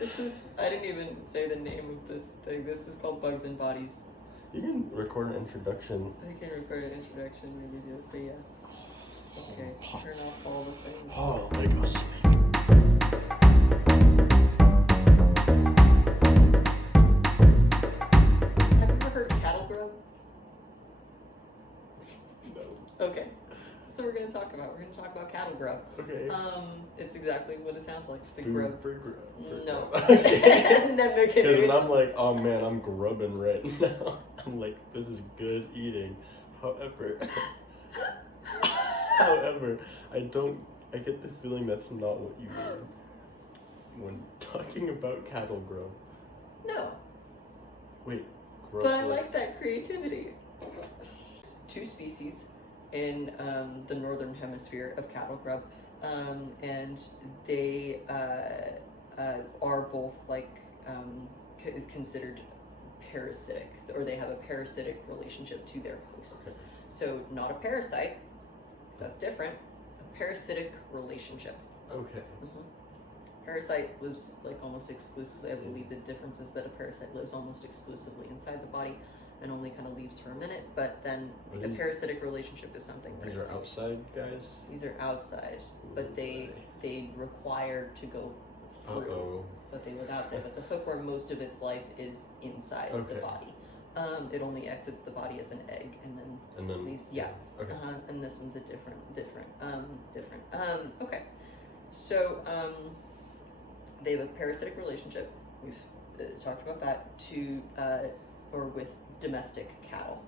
I didn't even say the name of this thing. This is called Bugs and Bodies. You can record an introduction. I can record an introduction, maybe do it, but yeah. Okay, turn off all the things. Oh, like us. Have you ever heard of cattle grub? No. Okay. So we're gonna talk about cattle grub. Okay. It's exactly what it sounds like. It's a Food grub. for grub. No. Okay. No, okay, Because maybe when it's- I'm like, oh man, I'm grubbing right now. I'm like, this is good eating. However, I get the feeling that's not what you mean when talking about cattle grub. No. Wait, grub. But I like that creativity. Two species in the northern hemisphere of cattle grub, and they are both considered parasitic, or they have a parasitic relationship to their hosts. Okay. So not a parasite, 'cause that's different. A parasitic relationship. Okay. Parasite lives almost exclusively. I believe the difference is that a parasite lives almost exclusively inside the body and only kind of leaves for a minute. But then a parasitic relationship is something. These are outside guys. These are outside, but they require to go through. Uh-oh. But they live outside. But the hookworm, most of its life is inside the body. It only exits the body as an egg and then leaves. Yeah. Okay. And this one's a different. Okay. So they have a parasitic relationship. We've talked about that with domestic cattle.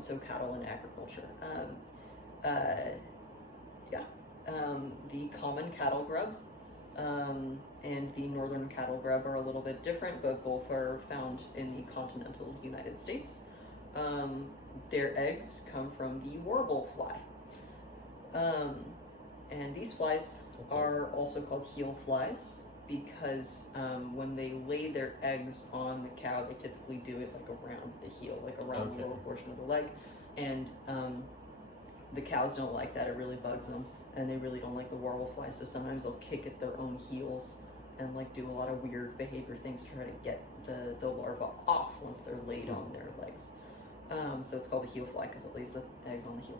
So cattle and agriculture. The common cattle grub and the northern cattle grub are a little bit different, but both are found in the continental United States. Their eggs come from the warble fly. And these flies are also called heel flies because when they lay their eggs on the cow, they typically do it around the heel, around the lower portion of the leg. And the cows don't like that. It really bugs them. And they really don't like the warble fly, so sometimes they'll kick at their own heels and do a lot of weird behavior things to try to get the larva off once they're laid on their legs. So it's called the heel fly because it lays the eggs on the heel.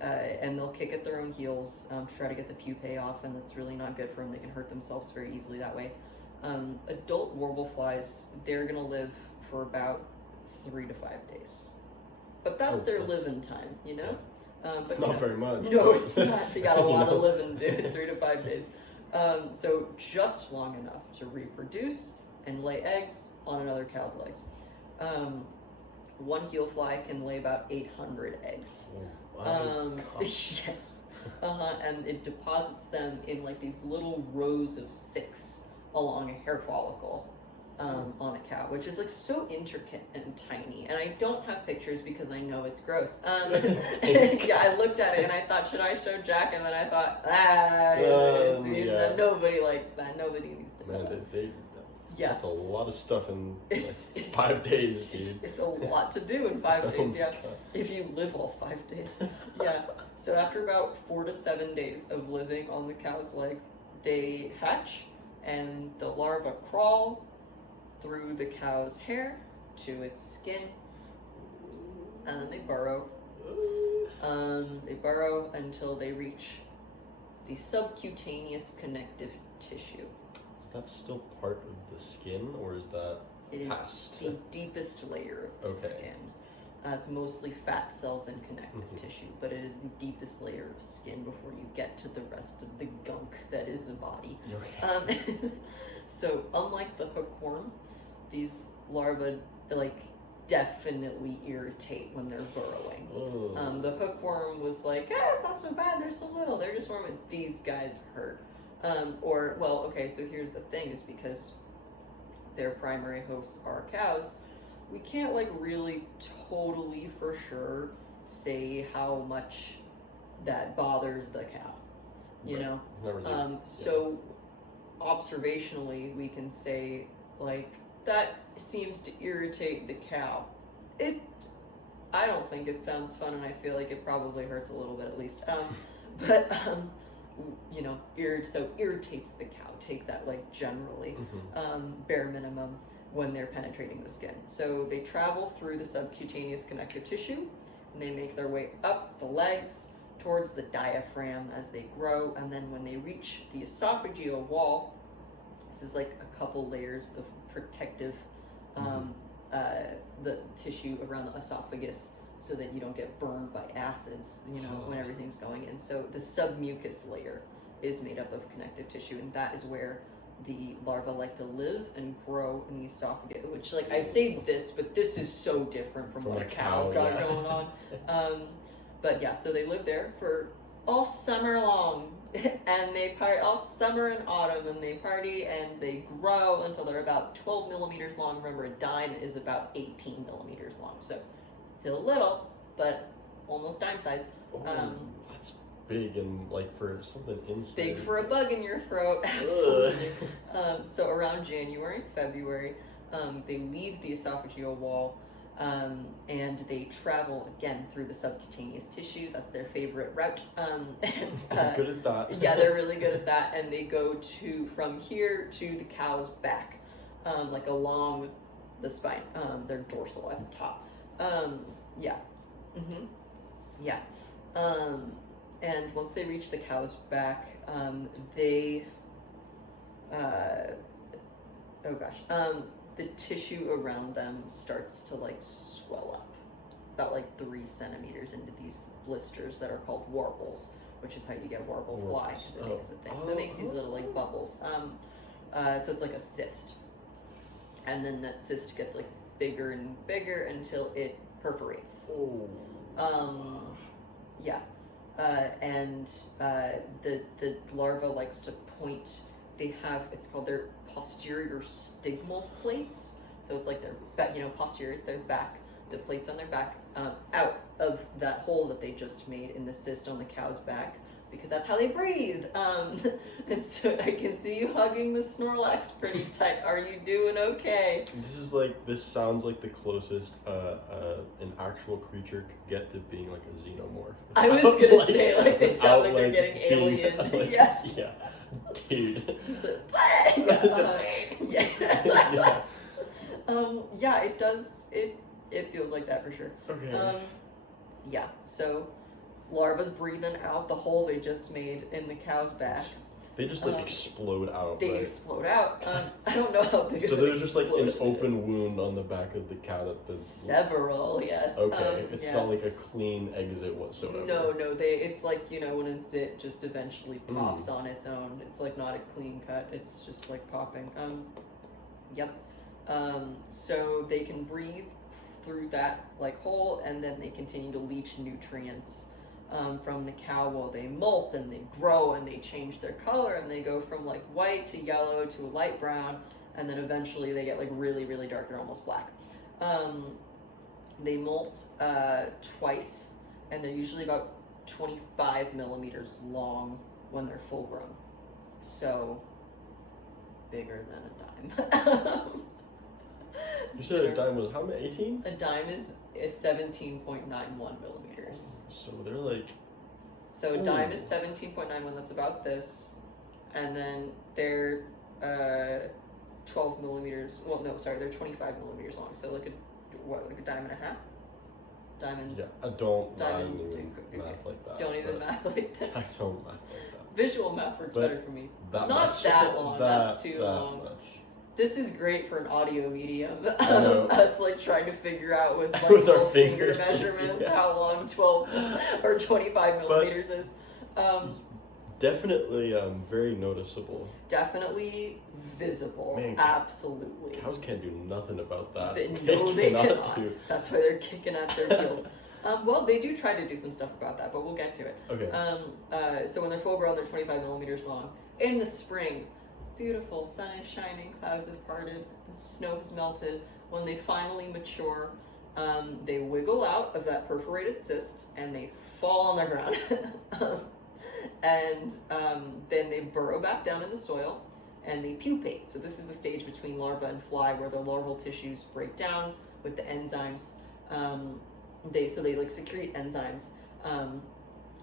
And they'll kick at their own heels to try to get the pupae off, and that's really not good for them. They can hurt themselves very easily that way. Adult warble flies, they're gonna live for about 3 to 5 days, but that's their living time, you know. It's not very much. No, it's not. They got a lot of living, dude. 3 to 5 days. So just long enough to reproduce and lay eggs on another cow's legs. One heel fly can lay about 800 eggs. Yes. And it deposits them in these little rows of 6 along a hair follicle. On a cow, which is so intricate and tiny, and I don't have pictures because I know it's gross. Yeah, I looked at it and I thought, should I show Jack? And then I thought, nobody likes that. Nobody needs to know that. Yeah, that's a lot of stuff in 5 days, dude. It's a lot to do in 5 days. Yeah, if you live all 5 days. Yeah. So after about 4 to 7 days of living on the cow's leg, they hatch, and the larvae crawl through the cow's hair to its skin, and then they burrow. They burrow until they reach the subcutaneous connective tissue. Is that still part of the skin, or is that past? The deepest layer of the skin. It's mostly fat cells and connective tissue, but it is the deepest layer of skin before you get to the rest of the gunk that is the body. Okay. So unlike the hookworm, these larvae definitely irritate when they're burrowing. The hookworm was it's not so bad, they're so little, they're just warm. These guys hurt. So here's the thing, is because their primary hosts are cows, we can't really totally for sure say how much that bothers the cow, you know? So observationally we can say that seems to irritate the cow. I don't think it sounds fun, and I feel like it probably hurts a little bit at least. But irritates the cow. Take that like generally, bare minimum when they're penetrating the skin. So they travel through the subcutaneous connective tissue, and they make their way up the legs towards the diaphragm as they grow, and then when they reach the esophageal wall, this is like a couple layers of protective the tissue around the esophagus so that you don't get burned by acids, when everything's going in. So the submucous layer is made up of connective tissue, and that is where the larvae like to live and grow in the esophagus, which, like, I say this, but this is so different from what a cow's got going on. But yeah, so they live there for all summer long, and they party all summer and autumn, and they party and they grow until they're about 12 millimeters long. Remember, a dime is about 18 millimeters long, so still little, but almost dime size. That's big, and like for something inside. Big for a bug in your throat, absolutely. So around January, February, they leave the esophageal wall, and they travel again through the subcutaneous tissue. That's their favorite route. They're good at that. Yeah, they're really good at that, and they go from here to the cow's back, like along the spine, their dorsal at the top. And once they reach the cow's back, the tissue around them starts to like swell up about like 3 centimeters into these blisters that are called warbles, which is how you get warble fly, because it makes the thing. So it makes these little like bubbles. So it's like a cyst, and then that cyst gets like bigger and bigger until it perforates. The larva likes to point. They have, it's called their posterior stigmal plates. So it's like their back, posterior, it's their back, the plates on their back, out of that hole that they just made in the cyst on the cow's back, because that's how they breathe. And so I can see you hugging the Snorlax pretty tight. Are you doing okay? This sounds like the closest an actual creature could get to being like a xenomorph. I was gonna say, like, they sound like they're getting alien. Yeah. Dude. It does. It feels like that for sure. Okay. So larva's breathing out the hole they just made in the cow's back. They just explode out. They explode out. I don't know how big. So there's just like an open wound on the back of the cow that several, yes. Okay, it's not like a clean exit whatsoever. No, it's like, when a zit just eventually pops on its own. It's like not a clean cut. It's just like popping. So they can breathe through that like hole, and then they continue to leach nutrients from the cow while they molt and they grow and they change their color, and they go from like white to yellow to a light brown, and then eventually they get like really, really dark. They're almost black. They molt twice, and they're usually about 25 millimeters long when they're full grown. So bigger than a dime. You said a dime was how many? 18? A dime is 17.91 millimeters. So they're like... So a dime is 17.91, that's about this. And then they're 12 millimeters, they're 25 millimeters long. So like a dime and a half? Yeah, I don't even math like that. Don't even math like that? I don't math like that. Visual math works better for me. Not much. that long, that's too long. Much. This is great for an audio medium. Us like trying to figure out with like with our finger measurements how long 12 or 25 millimeters is. Definitely very noticeable. Definitely visible. Man, absolutely. Cows can't do nothing about that. They cannot. That's why they're kicking at their heels. Well, they do try to do some stuff about that, but we'll get to it. Okay. So when they're full grown, they're 25 millimeters long. In the spring, beautiful, sun is shining, clouds have parted, snow has melted. When they finally mature, they wiggle out of that perforated cyst and they fall on the ground. And then they burrow back down in the soil and they pupate. So this is the stage between larva and fly where the larval tissues break down with the enzymes. They like secrete enzymes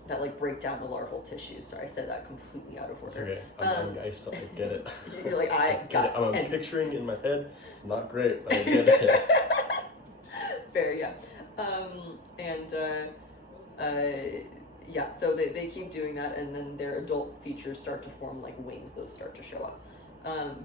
that like break down the larval tissues. Sorry, I said that completely out of It's order. okay. I get it. You're like, I got it. I'm picturing in my head. It's not great, but I get it. Fair, yeah. Yeah, so they keep doing that, and then their adult features start to form, like wings. Those start to show up.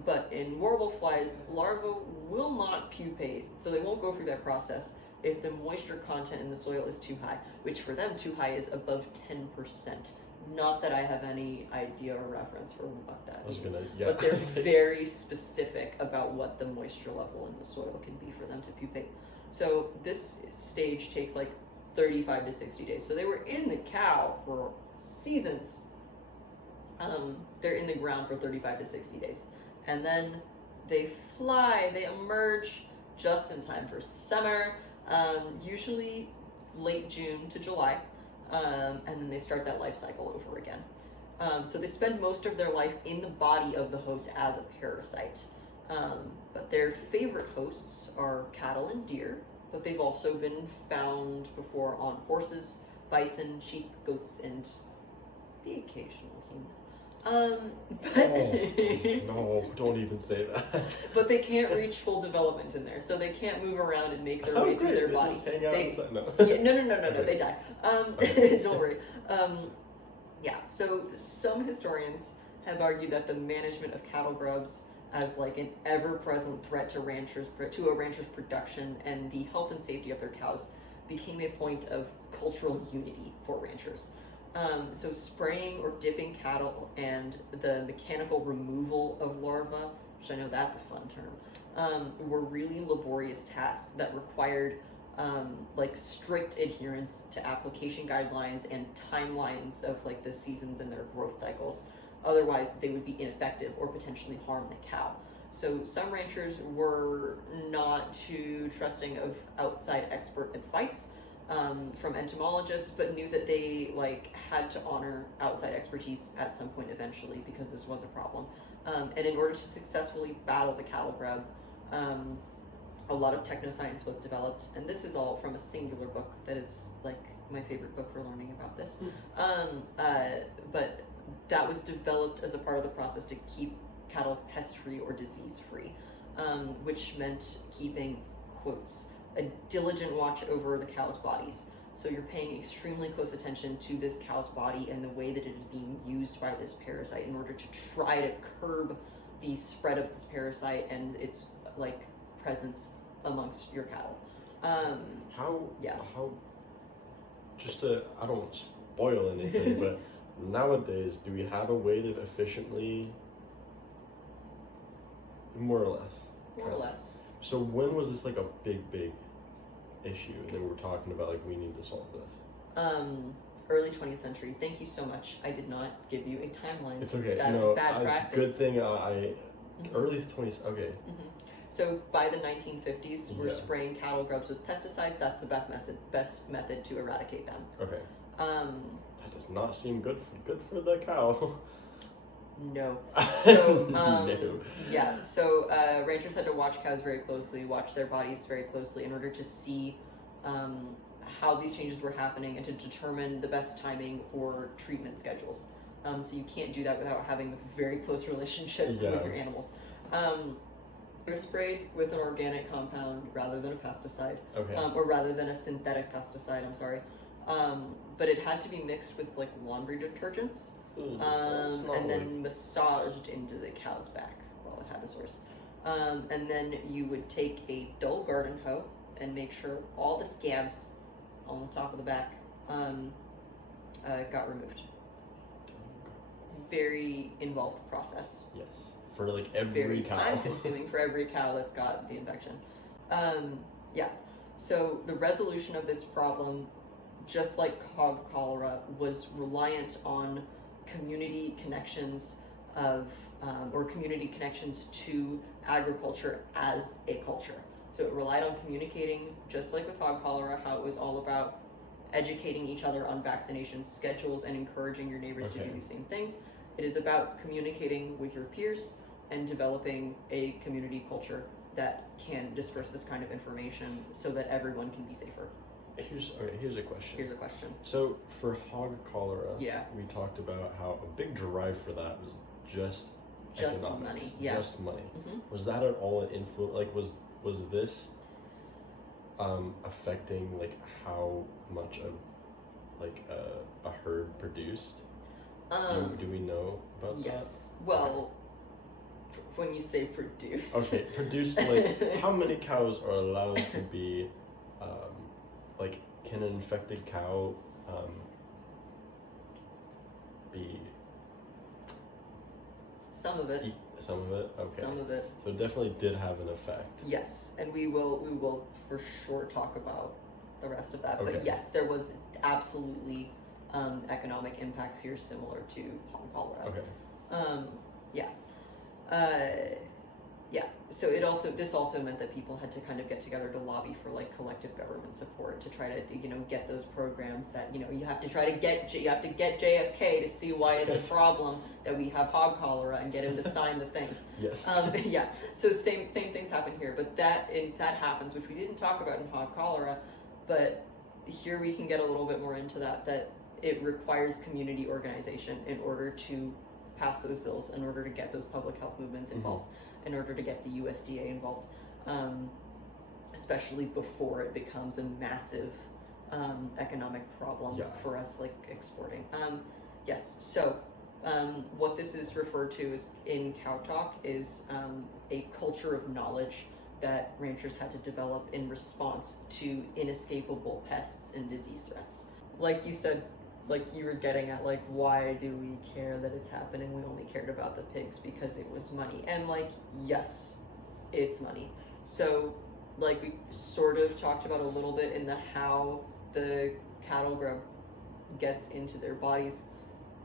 But in warble flies, larvae will not pupate, so they won't go through that process if the moisture content in the soil is too high, which for them too high is above 10%. Not that I have any idea or reference for what that means, but they're very specific about what the moisture level in the soil can be for them to pupate. So this stage takes like 35 to 60 days. So they were in the cow for seasons. They're in the ground for 35 to 60 days. And then they fly, they emerge just in time for summer, usually late June to July. And then they start that life cycle over again. So they spend most of their life in the body of the host as a parasite. But their favorite hosts are cattle and deer, but they've also been found before on horses, bison, sheep, goats, and the occasional human. No, don't even say that. But they can't reach full development in there, so they can't move around and make their way through their body. Just hang out inside. No. Yeah, no, Okay. they die. Don't worry. Yeah, so some historians have argued that the management of cattle grubs as like an ever-present threat to a rancher's production and the health and safety of their cows became a point of cultural unity for ranchers. So spraying or dipping cattle and the mechanical removal of larvae, which I know that's a fun term, were really laborious tasks that required like strict adherence to application guidelines and timelines of like the seasons and their growth cycles. Otherwise, they would be ineffective or potentially harm the cow. So some ranchers were not too trusting of outside expert advice from entomologists, but knew that they like had to honor outside expertise at some point eventually because this was a problem. And in order to successfully battle the cattle grub, a lot of technoscience was developed, and this is all from a singular book that is like my favorite book for learning about this. But that was developed as a part of the process to keep cattle pest-free or disease-free, which meant keeping, quotes, a diligent watch over the cow's bodies. So you're paying extremely close attention to this cow's body and the way that it is being used by this parasite in order to try to curb the spread of this parasite and its like presence amongst your cattle. How just to, I don't want to spoil anything, but nowadays, do we have a way to efficiently, more or less? So when was this like a big issue that we were talking about, like we need to solve this? Early 20th century. Thank you so much. I did not give you a timeline. It's okay. That's no, bad practice. Good thing early 20s, okay. Mm-hmm. So by the 1950s, we're spraying cattle grubs with pesticides. That's the best method to eradicate them. Okay. That does not seem good for the cow. No. So No. Yeah. So ranchers had to watch cows very closely, watch their bodies very closely in order to see how these changes were happening and to determine the best timing for treatment schedules. So you can't do that without having a very close relationship with your animals. They're sprayed with an organic compound rather than a pesticide, or rather than a synthetic pesticide. I'm sorry, but it had to be mixed with like laundry detergents, and then massaged into the cow's back while it had the sores. And then you would take a dull garden hoe and make sure all the scabs on the top of the back got removed. Very involved process. Yes. For like every very cow. Time consuming for every cow that's got the infection. So the resolution of this problem, just like hog cholera, was reliant on community connections or community connections to agriculture as a culture. So it relied on communicating, just like with hog cholera, how it was all about educating each other on vaccination schedules and encouraging your neighbors to do these same things. It is about communicating with your peers and developing a community culture that can disperse this kind of information so that everyone can be safer. Here's a question. Here's a question. So for hog cholera, yeah, we talked about how a big drive for that was just economics, money. Yeah. Just money. Mm-hmm. Was that at all an influence? Like, was this affecting like how much a herd produced? Do we know about that? Yes. Well, when you say produce. Okay, produced, like how many cows are allowed to be, like can an infected cow be? Some of it. Some of it? Okay. Some of it. So it definitely did have an effect. Yes, and we will for sure talk about the rest of that. Okay. But yes, there was absolutely economic impacts here similar to hog cholera. Okay. Yeah. So this also meant that people had to kind of get together to lobby for like collective government support to try to get those programs that you have to get JFK to see why it's a problem that we have hog cholera and get him to sign the things. Yes. Yeah. So same things happen here, but that happens, which we didn't talk about in hog cholera, but here we can get a little bit more into that it requires community organization in order to pass those bills, in order to get those public health movements involved, in order to get the USDA involved, especially before it becomes a massive economic problem for us, like exporting. Yes, so what this is referred to is in cow talk is a culture of knowledge that ranchers had to develop in response to inescapable pests and disease threats. Like you said, like you were getting at, like, why do we care that it's happening? We only cared about the pigs because it was money. And like, yes, it's money. So like we sort of talked about a little bit in the how the cattle grub gets into their bodies,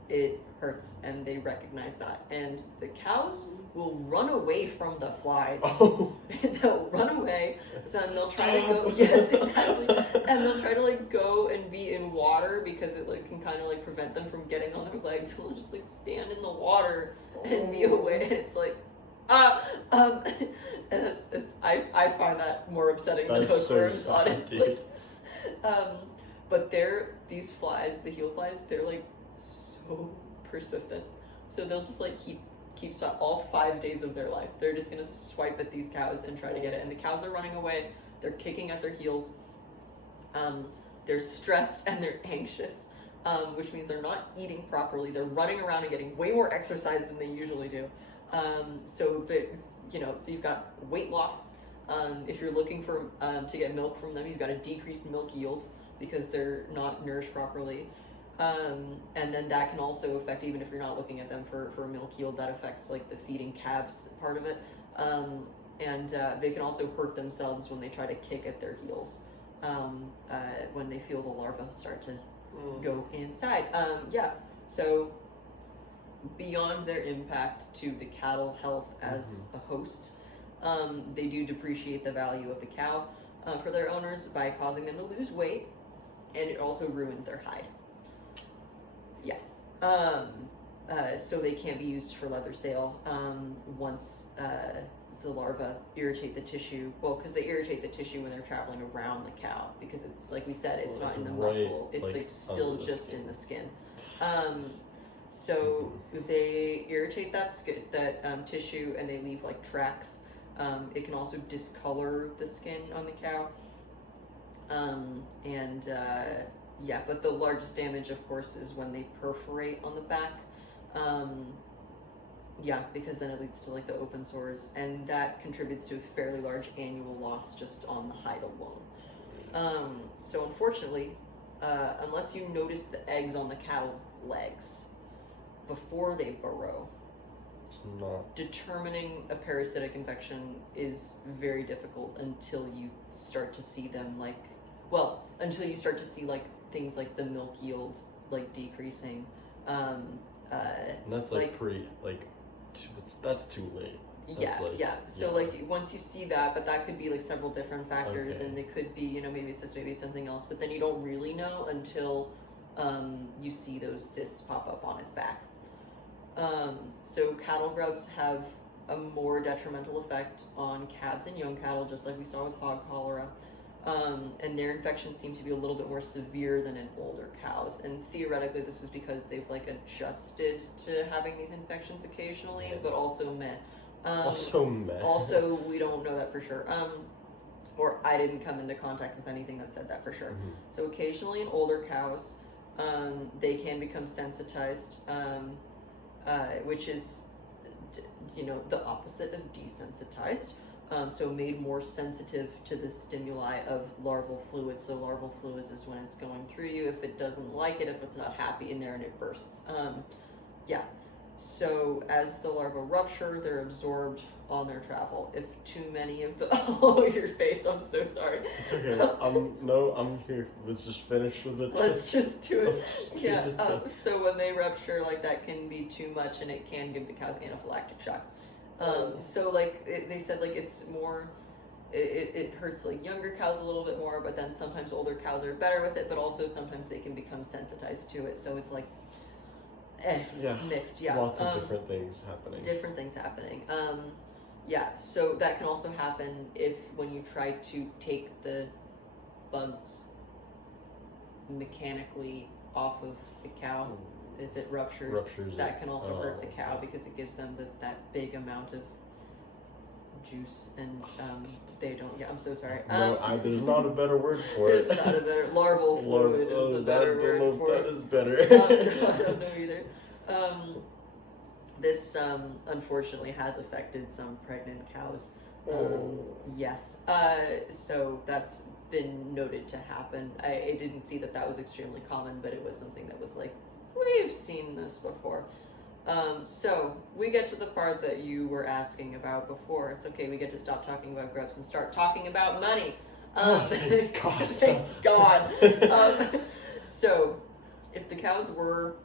it hurts, and they recognize that. And the cows will run away from the flies. Oh. They'll run away, so and they'll try to go, yes, exactly. And they'll try to like go and be in water because it like can kind of like prevent them from getting on their legs. So they'll just like stand in the water and be away. And it's like, and I find that more upsetting than hookworms, honestly. But these flies, the heel flies, they're like so persistent. So they'll just like keep all 5 days of their life. They're just gonna swipe at these cows and try to get it. And the cows are running away. They're kicking at their heels. They're stressed and they're anxious, which means they're not eating properly. They're running around and getting way more exercise than they usually do. So you've got weight loss. If you're looking for to get milk from them, you've got a decreased milk yield because they're not nourished properly. And then that can also affect, even if you're not looking at them for milk yield, that affects like the feeding calves part of it. And they can also hurt themselves when they try to kick at their heels, when they feel the larvae start to go inside. So beyond their impact to the cattle health as a host, they do depreciate the value of the cow for their owners by causing them to lose weight, and it also ruins their hide. So they can't be used for leather sale once the larvae irritate the tissue. Well, because they irritate the tissue when they're traveling around the cow, because it's like we said, it's not in the muscle. It's like still just in the skin. So they irritate that tissue, and they leave like tracks. It can also discolor the skin on the cow. But the largest damage, of course, is when they perforate on the back. Because then it leads to like the open sores, and that contributes to a fairly large annual loss just on the hide alone. So unfortunately, unless you notice the eggs on the cow's legs before they burrow, determining a parasitic infection is very difficult until you start to see them until you start to see like things like the milk yield like decreasing. And that's that's too late. So like once you see that, but that could be like several different factors, and it could be maybe it's this, maybe it's something else, but then you don't really know until you see those cysts pop up on its back. So cattle grubs have a more detrimental effect on calves and young cattle, just like we saw with hog cholera. and their infections seem to be a little bit more severe than in older cows. And theoretically, this is because they've like adjusted to having these infections occasionally, but also also, we don't know that for sure. Or I didn't come into contact with anything that said that for sure. Mm-hmm. So occasionally in older cows, they can become sensitized, which is, the opposite of desensitized. So made more sensitive to the stimuli of larval fluids. So larval fluids is when it's going through you. If it doesn't like it, if it's not happy in there, and it bursts. So as the larvae rupture, they're absorbed on their travel. If too many of the your face, I'm so sorry. It's okay. I'm here. Let's just finish with it. Let's just do it. So when they rupture, like that can be too much, and it can give the cows anaphylactic shock. So like they said, like it's more. It hurts like younger cows a little bit more, but then sometimes older cows are better with it, but also sometimes they can become sensitized to it. So it's like. Mixed, Lots of different things happening. So that can also happen when you try to take the bugs mechanically off of the cow. If it ruptures that can also hurt the cow because it gives them that big amount of juice, and they don't. I'm so sorry. There's not a better word for it. There's not a better larval fluid is the better word for it. That is better. I don't know either. This unfortunately has affected some pregnant cows. Yes. So that's been noted to happen. I didn't see that was extremely common, but it was something that was like, we've seen this before. So we get to the part that you were asking about before. It's okay, we get to stop talking about grubs and start talking about money. Thank God. Thank God. So if the cows were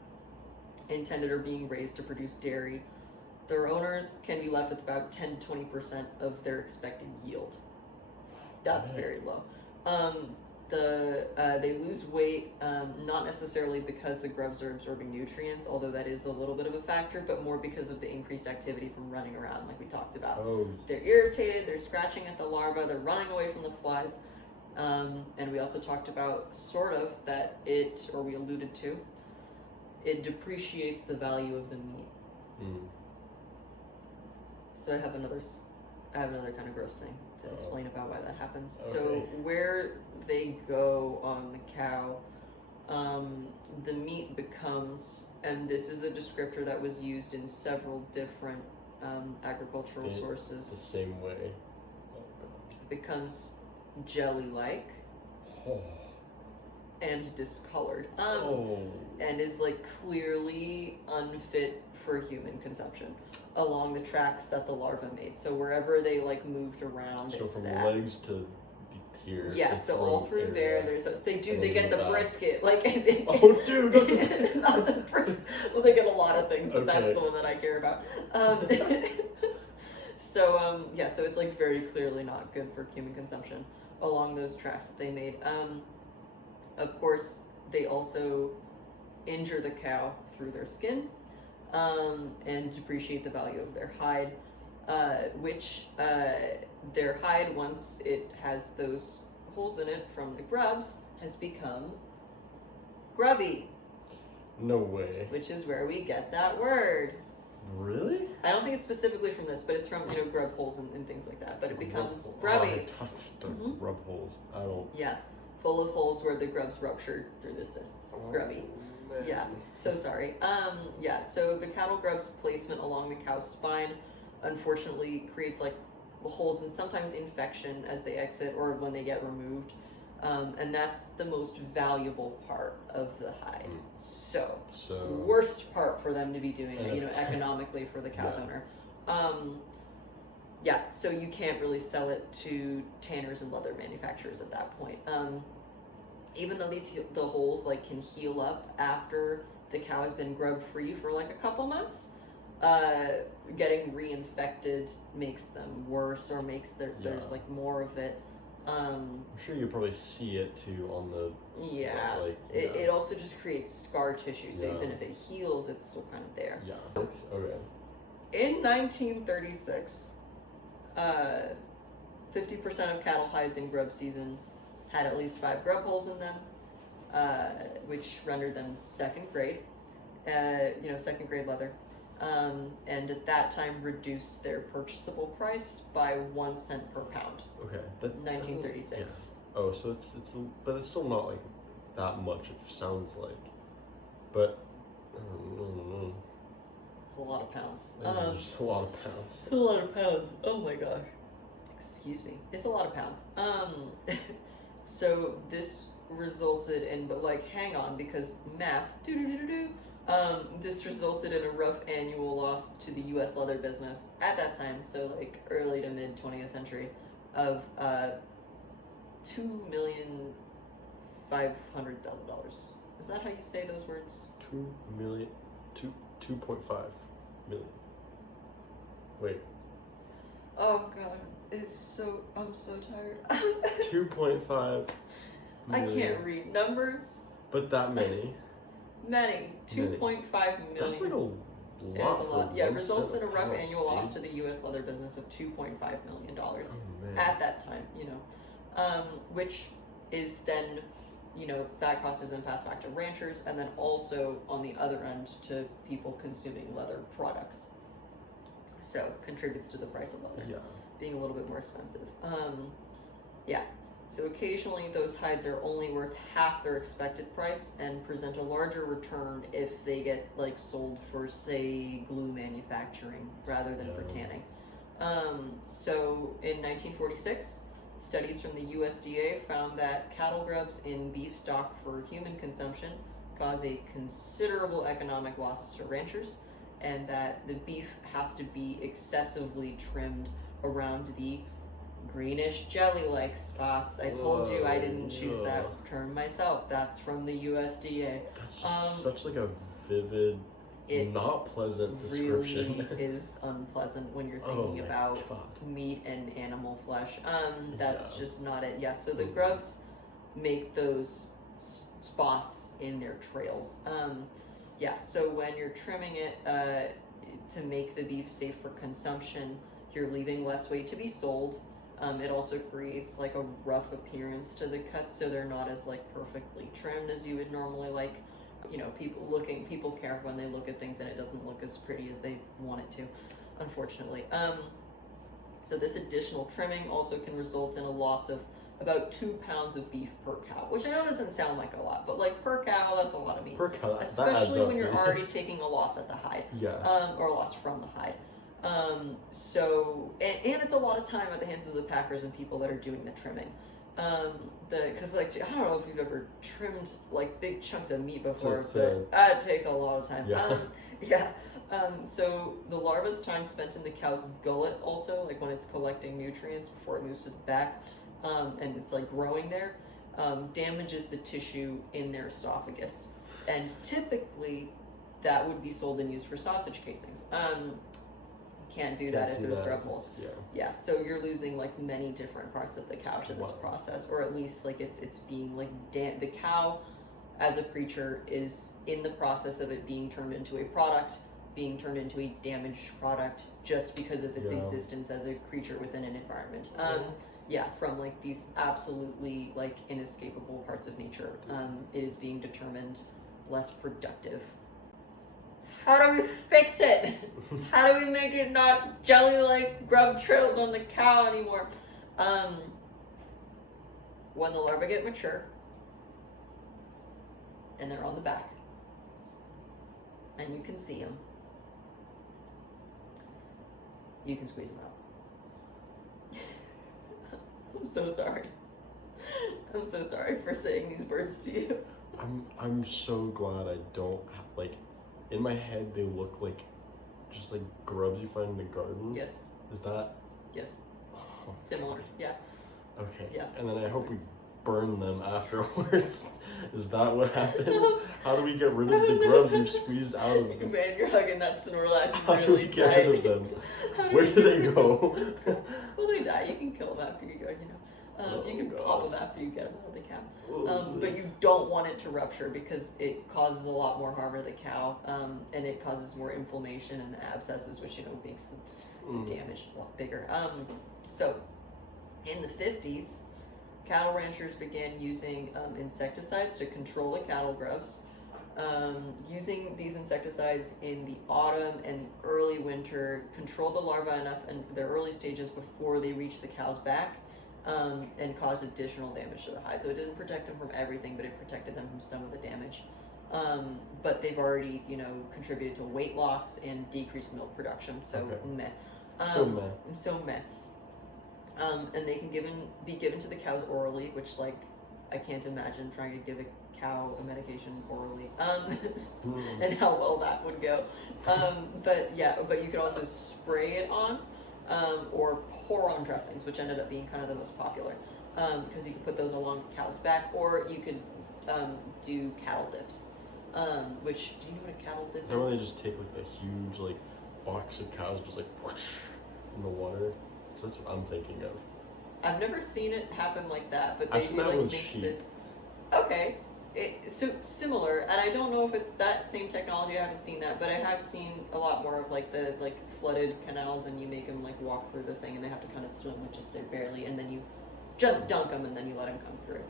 intended or being raised to produce dairy, their owners can be left with about 10 to 20% of their expected yield. That's very low. They lose weight, not necessarily because the grubs are absorbing nutrients, although that is a little bit of a factor, but more because of the increased activity from running around, like we talked about. They're irritated, they're scratching at the larvae, they're running away from the flies, and we also talked about that we alluded to, it depreciates the value of the meat. So I have another kind of gross thing to explain about why that happens. Okay. So where they go on the cow, the meat becomes, and this is a descriptor that was used in several different agricultural sources. The same way. Becomes jelly-like. And discolored. And is like clearly unfit for human consumption along the tracks that the larva made. So wherever they like moved around, so from the legs to here. Yeah, so all through there, they get the brisket. Like dude, not the brisket. Well, they get a lot of things, but that's the one that I care about. So it's like very clearly not good for human consumption along those tracks that they made. Of course, they also injure the cow through their skin, and depreciate the value of their hide, which their hide, once it has those holes in it from the grubs, has become grubby. No way. Which is where we get that word. Really? I don't think it's specifically from this, but it's from grub holes and things like that. But it becomes grubby. Grub holes. I don't. Yeah. Full of holes where the grubs ruptured through the cysts. Grubby. Man. Yeah, so sorry. So the cattle grub's placement along the cow's spine unfortunately creates like the holes and sometimes infection as they exit or when they get removed. And that's the most valuable part of the hide. So worst part for them to be doing it, economically for the cow's owner. So you can't really sell it to tanners and leather manufacturers at that point. Even though the holes like can heal up after the cow has been grub free for like a couple months, getting reinfected makes them worse or makes there's like more of it. I'm sure you probably see it too on the. Yeah. It also just creates scar tissue, so even if it heals, it's still kind of there. Yeah. Okay. In 1936, 50% of cattle hides in grub season had at least 5 grub holes in them, which rendered them second grade leather. And at that time reduced their purchasable price by 1 cent per pound. Okay. 1936. Yeah. Oh, so but it's still not like that much. It sounds like, but I don't know. It's a lot of pounds. It's just a lot of pounds. A lot of pounds. Oh my gosh. Excuse me. It's a lot of pounds. So this resulted in, but like, hang on, because math. This resulted in a rough annual loss to the U.S. leather business at that time, so like early to mid 20th century, of $2,500,000. Is that how you say those words? 2.5 million. Wait. Oh god, I'm so tired. 2.5 I million. can't read numbers. But that many. Many. 2.5 million. That's like a lot. It's a lot. Yeah, it results in a rough pound, annual loss dude. to the U.S. leather business of $2.5 million Oh, man. at that time, which is then, that cost is then passed back to ranchers, and then also on the other end to people consuming leather products. So contributes to the price of leather being a little bit more expensive. So occasionally those hides are only worth half their expected price and present a larger return if they get like sold for, say, glue manufacturing rather than for tanning. So in 1946, studies from the USDA found that cattle grubs in beef stock for human consumption cause a considerable economic loss to ranchers, and that the beef has to be excessively trimmed around the greenish jelly-like spots. I told you I didn't choose that term myself. That's from the USDA. That's just such like a vivid, not pleasant description. It really is unpleasant when you're thinking about meat and animal flesh. That's just not it. Yeah, so the grubs make those spots in their trails. So when you're trimming it to make the beef safe for consumption, you're leaving less weight to be sold. It also creates like a rough appearance to the cuts, so they're not as like perfectly trimmed as you would normally like. People care when they look at things and it doesn't look as pretty as they want it to, unfortunately. So this additional trimming also can result in a loss of about 2 pounds of beef per cow, which I know doesn't sound like a lot, but like per cow, that's a lot of meat. Per cow, especially when you're already taking a loss at the hide. Or a loss from the hide. And it's a lot of time at the hands of the packers and people that are doing the trimming. Because like, I don't know if you've ever trimmed like big chunks of meat before, but it takes a lot of time. So the larva's time spent in the cow's gullet also, like when it's collecting nutrients before it moves to the back, and it's like growing there, damages the tissue in their esophagus. And typically that would be sold and used for sausage casings. Can't do that if there's grub holes. So you're losing like many different parts of the cow to this process, or at least like it's being like the cow as a creature is in the process of it being turned into a product, being turned into a damaged product just because of its existence as a creature within an environment. From like these absolutely like inescapable parts of nature, it is being determined less productive. How do we fix it? How do we make it not jelly-like grub trails on the cow anymore? When the larvae get mature, and they're on the back, and you can see them, you can squeeze them out. I'm so sorry. I'm so sorry for saying these words to you. I'm so glad I don't have, like, in my head they look like just like grubs you find in the garden. Yes. Is that? Yes. Oh, similar. God. Yeah. Okay. Yeah. And then I hope we burn them afterwards. Is that what happens? How do we get rid of the grubs you've squeezed out of them? Man, you're hugging that Snorlax How really do we get rid of them? Where do they go? Well, they die. You can kill them after you go, you can pop them after you get them out of the cow. But you don't want it to rupture because it causes a lot more harm to the cow, and it causes more inflammation and abscesses, which makes the damage a lot bigger. So in the 50s, cattle ranchers began using insecticides to control the cattle grubs. Using these insecticides in the autumn and early winter controlled the larvae enough in their early stages before they reach the cow's back, and caused additional damage to the hide. So it didn't protect them from everything, but it protected them from some of the damage. But they've already, contributed to weight loss and decreased milk production. So meh. So meh. And they can be given to the cows orally, which I can't imagine trying to give a cow a medication orally, and how well that would go. But you could also spray it on, or pour on dressings, which ended up being kind of the most popular, because you could put those along the cow's back, or you could do cattle dips. Which, do you know what a cattle dip is? Is that when they just take a huge box of cows just whoosh in the water? So that's what I'm thinking of. I've never seen it happen like that, but I've seen that with sheep. Okay. So similar, and I don't know if it's that same technology. I haven't seen that, but I have seen a lot more of the flooded canals, and you make them walk through the thing, and they have to kind of swim with just barely, and then you just dunk them, and then you let them come through.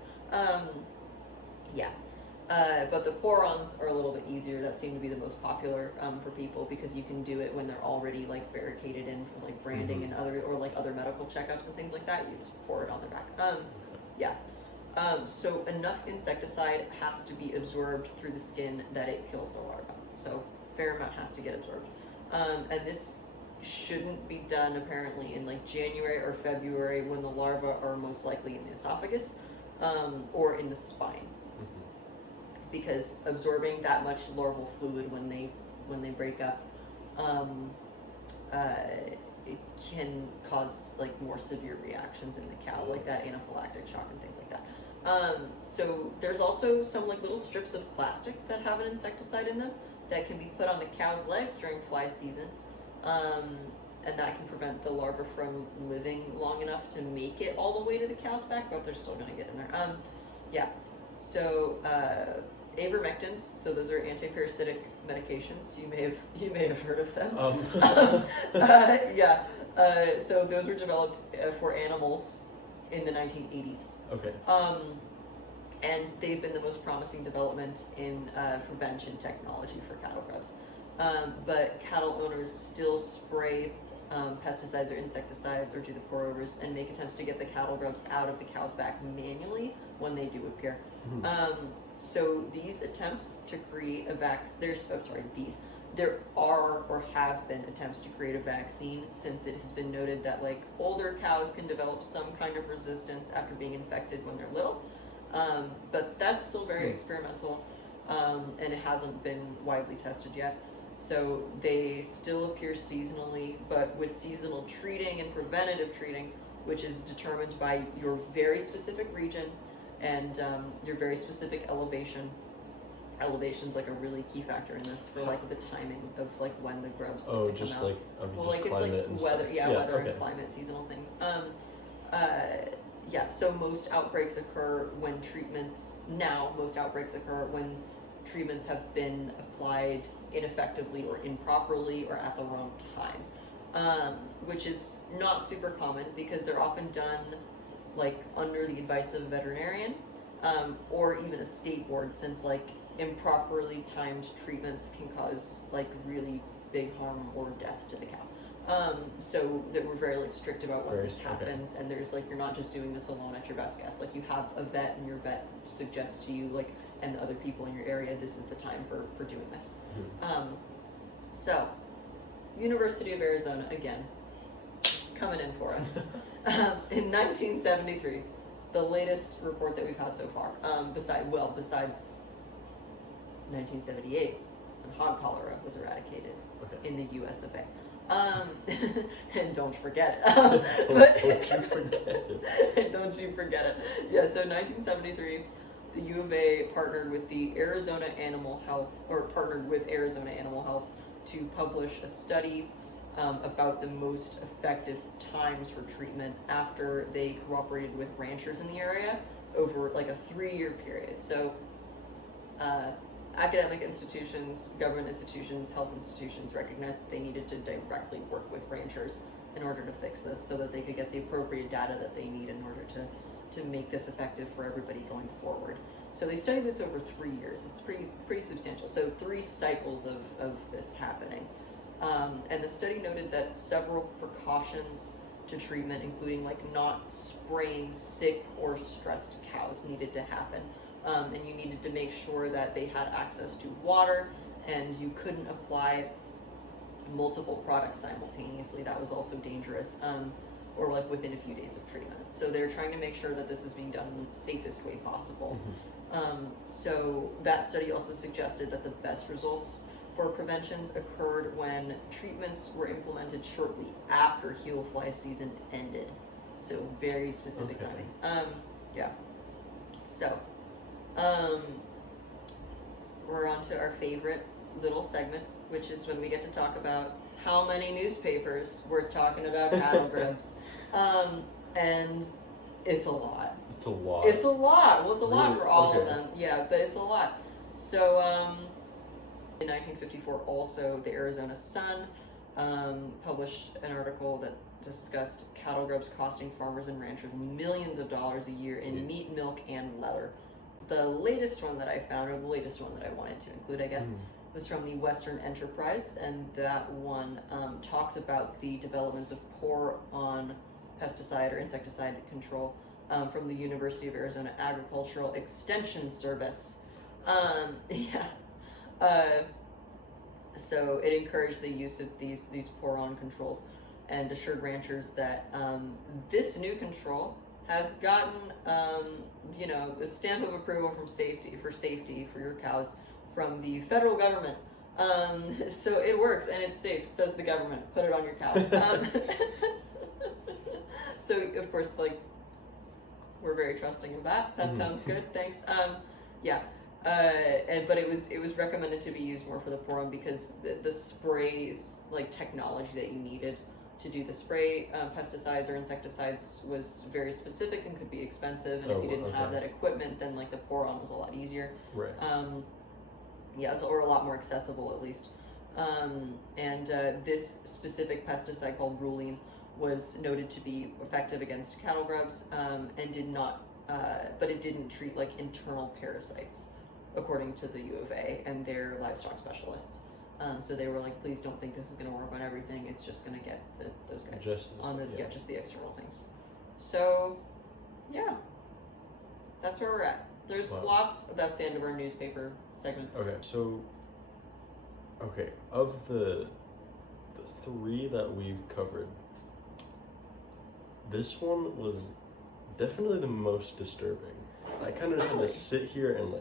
But the pour-ons are a little bit easier. That seem to be the most popular for people, because you can do it when they're already barricaded in for branding and other medical checkups and things like that. You just pour it on their back. So enough insecticide has to be absorbed through the skin that it kills the larva. So fair amount has to get absorbed. And this shouldn't be done apparently in January or February, when the larvae are most likely in the esophagus or in the spine. Because absorbing that much larval fluid when they break up, it can cause more severe reactions in the cow, like that anaphylactic shock and things like that. So there's also some little strips of plastic that have an insecticide in them that can be put on the cow's legs during fly season, and that can prevent the larva from living long enough to make it all the way to the cow's back, but they're still going to get in there. So ivermectins, so those are antiparasitic medications. You may have heard of them. So those were developed for animals in the 1980s. Okay. And they've been the most promising development in prevention technology for cattle grubs. But cattle owners still spray pesticides or insecticides, or do the pour-overs, and make attempts to get the cattle grubs out of the cow's back manually when they do appear. So these attempts to create a there are or have been attempts to create a vaccine, since it has been noted that older cows can develop some kind of resistance after being infected when they're little. But that's still very experimental, and it hasn't been widely tested yet. So they still appear seasonally, but with seasonal treating and preventative treating, which is determined by your very specific region and your very specific elevation. Elevation's a really key factor in this for the timing of when the grubs get to come out. It's weather, weather and climate, seasonal things. So most outbreaks occur when treatments have been applied ineffectively or improperly or at the wrong time, which is not super common, because they're often done under the advice of a veterinarian, or even a state board, since improperly timed treatments can cause really big harm or death to the cow. So that we're very strict about when this happens, and there's you're not just doing this alone at your best guess. You have a vet, and your vet suggests to you and the other people in your area, this is the time for doing this. So University of Arizona again coming in for us. In 1973, the latest report that we've had so far, besides 1978, when hog cholera was eradicated in the US of A. And don't forget it. Don't you forget it. Yeah, so 1973, the U of A partnered with Arizona Animal Health to publish a study about the most effective times for treatment after they cooperated with ranchers in the area over a 3-year period. So academic institutions, government institutions, health institutions recognized that they needed to directly work with ranchers in order to fix this, so that they could get the appropriate data that they need in order to to make this effective for everybody going forward. So they studied this over 3 years. It's pretty substantial. So 3 cycles of this happening. And the study noted that several precautions to treatment, including like not spraying sick or stressed cows, needed to happen. And you needed to make sure that they had access to water, and you couldn't apply multiple products simultaneously. That was also dangerous, or like within a few days of treatment. So they're trying to make sure that this is being done in the safest way possible. So that study also suggested that the best results for preventions occurred when treatments were implemented shortly after heel fly season ended. So very specific timings. Yeah. So, we're on to our favorite little segment, which is when we get to talk about how many newspapers we're talking about cattle grubs. And it's a lot. It's a lot. It's a lot. Well, it's a lot for all of Okay. them. Yeah, but it's a lot. So, in 1954, also, the Arizona Sun published an article that discussed cattle grubs costing farmers and ranchers millions of dollars a year in meat, milk, and leather. The latest one that I found, or the latest one that I wanted to include, I guess, was from the Western Enterprise, and that one talks about the developments of pour-on pesticide or insecticide control from the University of Arizona Agricultural Extension Service. So it encouraged the use of these pour-on controls and assured ranchers that this new control has gotten the stamp of approval from safety for your cows from the federal government. So it works and it's safe, says the government. Put it on your cows. So of course, like, we're very trusting of that. That sounds good. Thanks. But it was recommended to be used more for the pour-on because the sprays, like, technology that you needed to do the spray pesticides or insecticides was very specific and could be expensive, and if you didn't have that equipment, then like the pour-on was a lot easier. Right. Or a lot more accessible at least. This specific pesticide called Ruline was noted to be effective against cattle grubs, and did not, but it didn't treat like internal parasites, according to the U of A and their livestock specialists. So they were like, please don't think this is going to work on everything. It's just going to get those guys just the external things. So, yeah, that's where we're at. There's lots. That's the end of our newspaper segment. Okay, so, of the 3 that we've covered, this one was definitely the most disturbing. I kind of just had to sit here and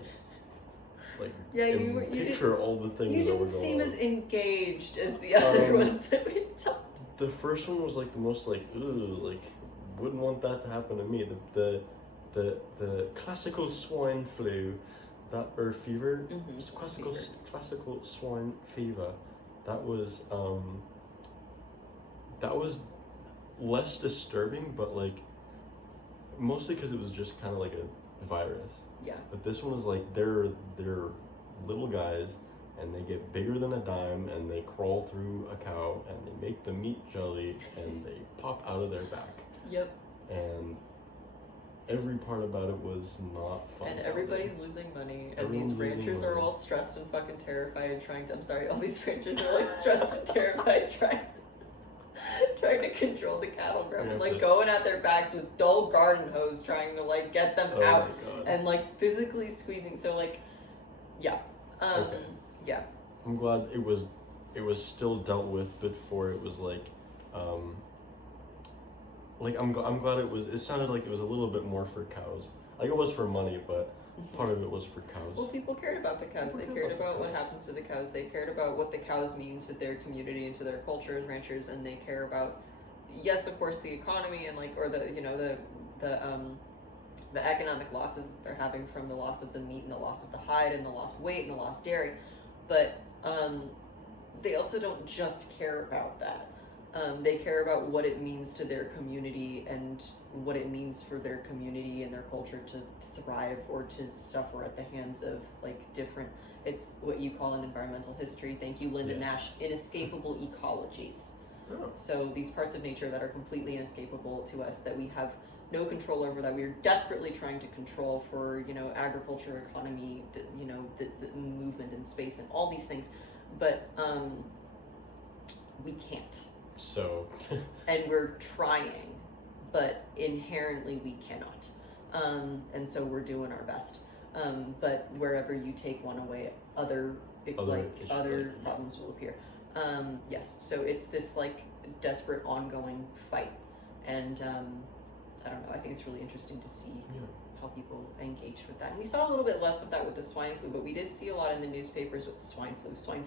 picture all the things that were going on. You didn't seem as engaged as the other ones that we talked. The first one was like the most wouldn't want that to happen to me. The classical swine flu, fever, classical swine fever, that was less disturbing, but like mostly because it was just kind of like a virus. Yeah. But this one was like they're little guys, and they get bigger than a dime, and they crawl through a cow, and they make the meat jelly, and they pop out of their back. Yep. And every part about it was not fun. And everybody's losing money, and these ranchers are all stressed and fucking terrified all these ranchers are like stressed and terrified trying to control the cattle grub, and like going at their backs with dull garden hose trying to like get them out, and like physically squeezing. So like, yeah. Yeah. I'm glad it was still dealt with before it was like I'm glad it sounded like it was a little bit more for cows. Like it was for money, but part of it was for cows. Well, people cared about the cows. They cared about what happens to the cows. They cared about what the cows mean to their community and to their culture as ranchers, and they care about, yes, of course, the economy and the economic losses that they're having from the loss of the meat and the loss of the hide and the lost weight and the lost dairy, but they also don't just care about that. They care about what it means to their community and what it means for their community and their culture to thrive or to suffer at the hands of it's what you call in environmental history, thank you Linda Nash, inescapable ecologies. Oh. So these parts of nature that are completely inescapable to us, that we have no control over, that we're desperately trying to control for, agriculture, economy, the movement in space and all these things, but we can't. So. And we're trying, but inherently we cannot. And so we're doing our best. But wherever you take one away, other problems will appear. Yes, so it's this like desperate ongoing fight, and I don't know, I think it's really interesting to see how people engage with that. And we saw a little bit less of that with the swine flu, but we did see a lot in the newspapers with swine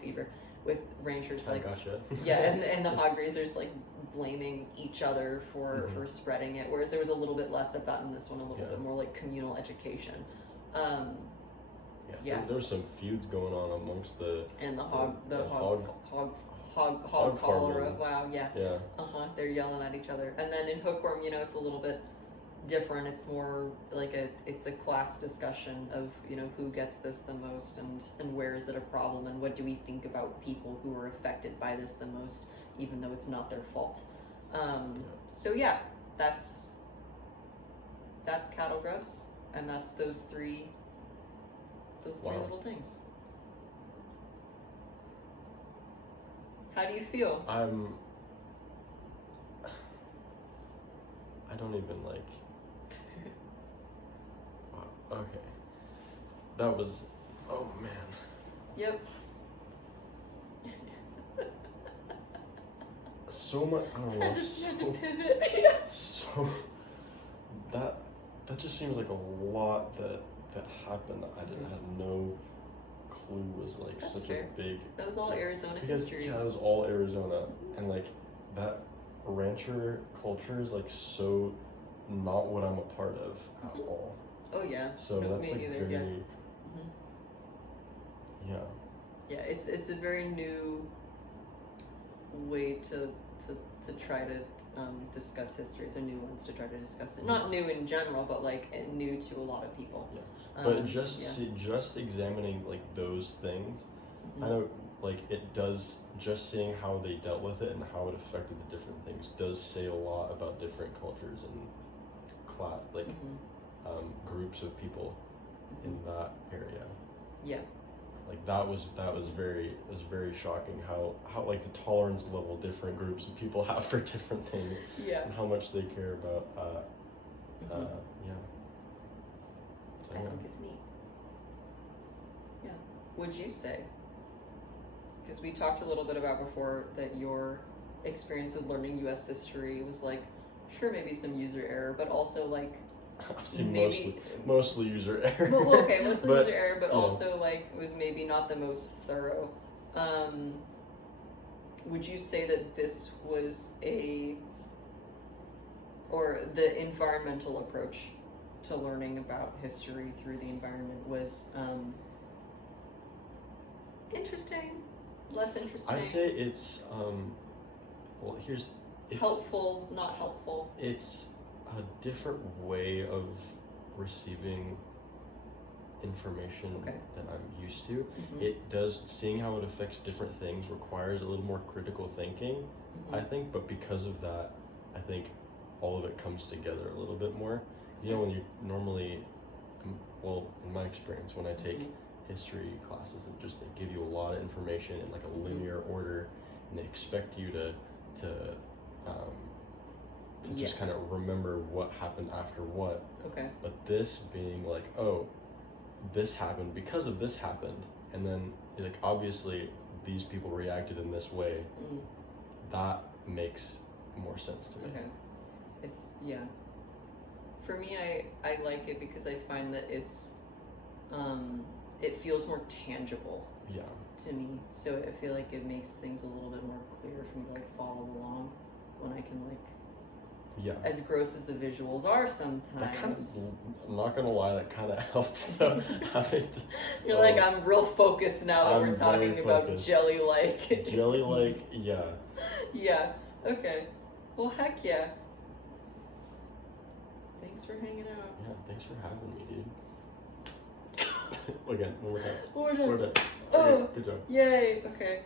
fever, with ranchers and the hog raisers like blaming each other for spreading it, whereas there was a little bit less of that in this one, a little bit more like communal education. There were some feuds going on amongst the hog cholera. Wow, yeah. Yeah. They're yelling at each other. And then in hookworm, it's a little bit different. It's more like it's a class discussion of, who gets this the most and where is it a problem and what do we think about people who are affected by this the most, even though it's not their fault. So yeah, that's cattle grubs, and that's those three little things. How do you feel? I don't even like. Wow. Okay. That was. Oh man. Yep. So much. I don't know. Had to pivot. So that just seems like a lot that happened that I had no clue was like That's such fair. a big. That was all Arizona history. Yeah, that was all Arizona, and like that rancher culture is like so not what I'm a part of at all. Oh yeah. So no, that's me like neither, very. yeah. Yeah. Yeah, it's a very new way to try to discuss history. It's a new ones to try to discuss it. Not new in general, but like new to a lot of people. Yeah. But just examining like those things, I know like it does. Just seeing how they dealt with it and how it affected the different things does say a lot about different cultures and groups of people in that area. Yeah. Like that was very shocking how like the tolerance level different groups of people have for different things. Yeah. And how much they care about I think it's neat. Yeah. Would you say, because we talked a little bit about before that your experience with learning U.S. history was like, sure, maybe some user error, but also like mostly user error. Mostly user error, but also like it was maybe not the most thorough. Would you say that this was the environmental approach to learning about history through the environment was interesting, less interesting? I'd say it's helpful, not helpful. It's a different way of receiving information than I'm used to. It does, seeing how it affects different things requires a little more critical thinking, I think, but because of that, I think all of it comes together a little bit more. When you normally, in my experience, when I take history classes, they give you a lot of information in like a linear order, and they expect you to just kind of remember what happened after what. Okay. But this being like, oh, this happened because of this happened, and then like obviously these people reacted in this way. That makes more sense to me. Okay. For me, I like it because I find that it's it feels more tangible. Yeah. To me, so I feel like it makes things a little bit more clear for me to like follow along when I can like. Yeah. As gross as the visuals are sometimes. I'm not gonna lie, that kind of helped though. You're like, I'm real focused now that we're talking about jelly-like. Jelly-like, yeah. Yeah. Okay. Well, heck yeah. Thanks for hanging out. Yeah, thanks for having me, dude. Again, one more time. One more time. We're done. Oh, good job. Yay. Okay.